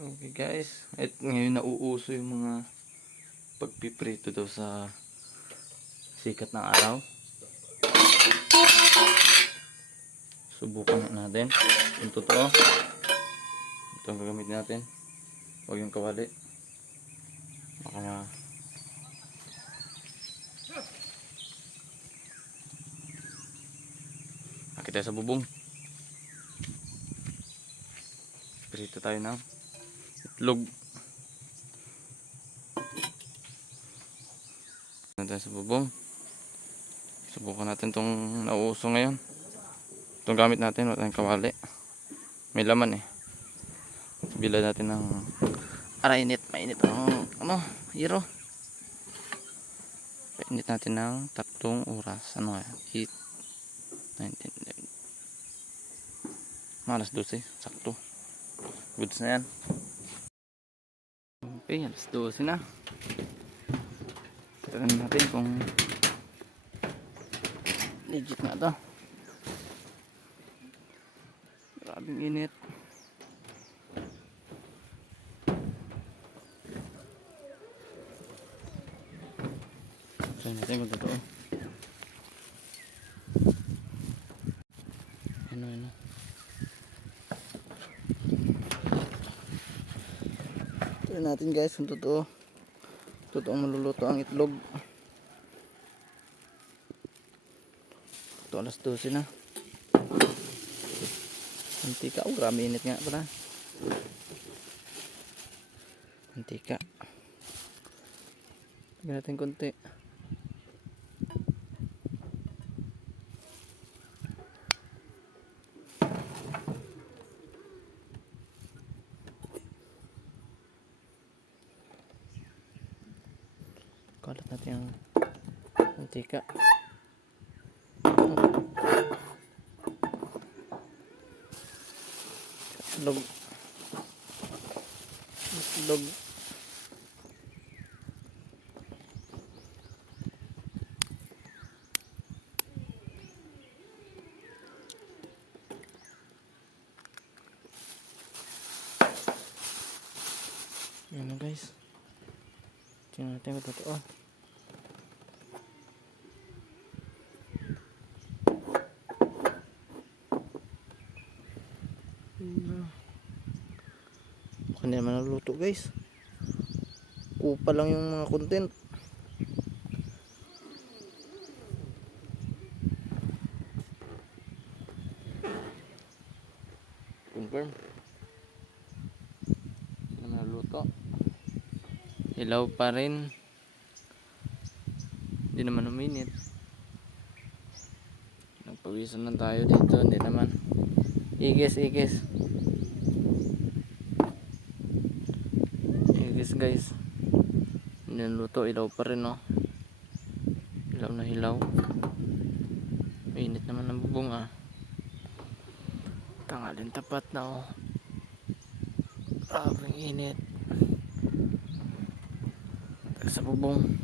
Okay guys, at ngayon nauuso yung mga pagpiprito daw sa sikat ng araw. Subukan na natin kung totoo. Ito ang gagamit natin. Huwag yung kawali. Baka ma... Akit tayo sa bubong. Prito tayo ng itlog. Natin sa bubong. Subukan natin tong nauuso ngayon. Itong gamit natin, wala tayong kawali. May laman eh. Bila natin ng arainit, mainit ang ano, hero. Painit natin ng tatlong oras. Ano nga? 8, 19, 11. Malas 12, sakto. Goods na yan. Okay, alas 12 na. Tignan natin kung legit na to. Grabing init. Try natin kung totoo. Ano, ano. Try natin guys kung totoo. Totoong maluluto ang itlog. Ito alas 12 na. Mantika. Oh, grabe init nga pala. Mantika. Lagyan natin konti. Kalat natin ang mantika. Itlog. Itlog. Yan na guys. Tingnan natin kung totoo. Baka hindi naman naluto guys. Kupa lang yung mga content. Confirm. Hindi naman naluto. Hilaw pa rin. Hindi naman uminit. Nagpawisan lang tayo dito. Hindi naman. Igis, igis. Igis guys. Hindi naluto. Hilaw pa rin no. Hilaw na hilaw. Mainit naman ang bubong ah. Tangalin tapat na oh. Grabing init. Sa bubong.